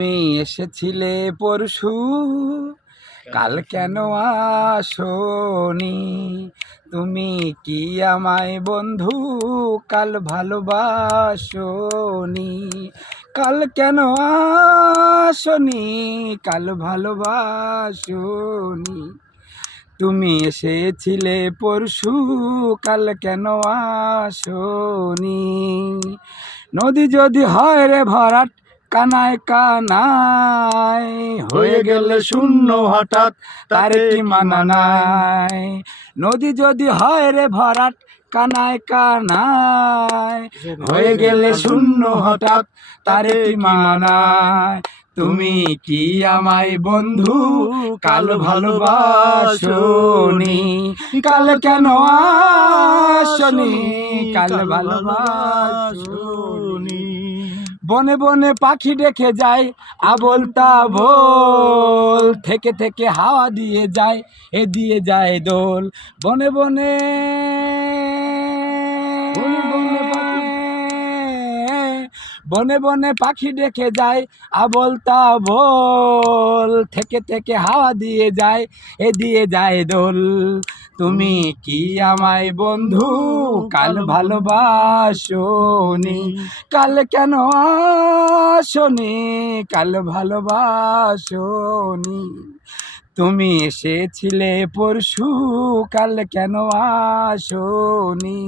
তুমি এসেছিলে পরশু, কাল কেন আসনি? তুমি কি আমায় বন্ধু কাল ভালোবাসনি? কাল কেন আসনি? কাল ভালোবাসনি? তুমি এসেছিলে পরশু, কাল কেন আসনি? নদী যদি হয় রে ভরাট, কানায় কানায় হয়ে গেলে শূন্য হঠাৎ, তার কি মানা নাই? নদী যদি হয় রে ভরাট, কানায় কানায় হয়ে গেলে শূন্য হঠাৎ, তার কি মানায়? তুমি কি আমায় বন্ধু কাল ভালোবাসনি? কাল কেন আসনি? কাল ভালোবাসনি? বনে বনে পাখি ডেকে যায় আবোল তাবোল, থেকে থেকে হাওয়া দিয়ে যায় এ দিয়ে যায় দোল। বনে বনে বনে বনে পাখি ডেকে যায় আবোল তাবোল, থেকে থেকে হাওয়া দিয়ে যায় এ দিয়ে যায় দোল। তুমি কি আমায় বন্ধু কাল ভালোবাসনি? কাল কেন আসনি? কাল ভালোবাসনি? তুমি এসেছিলে পরশু, কাল কেন আসনি?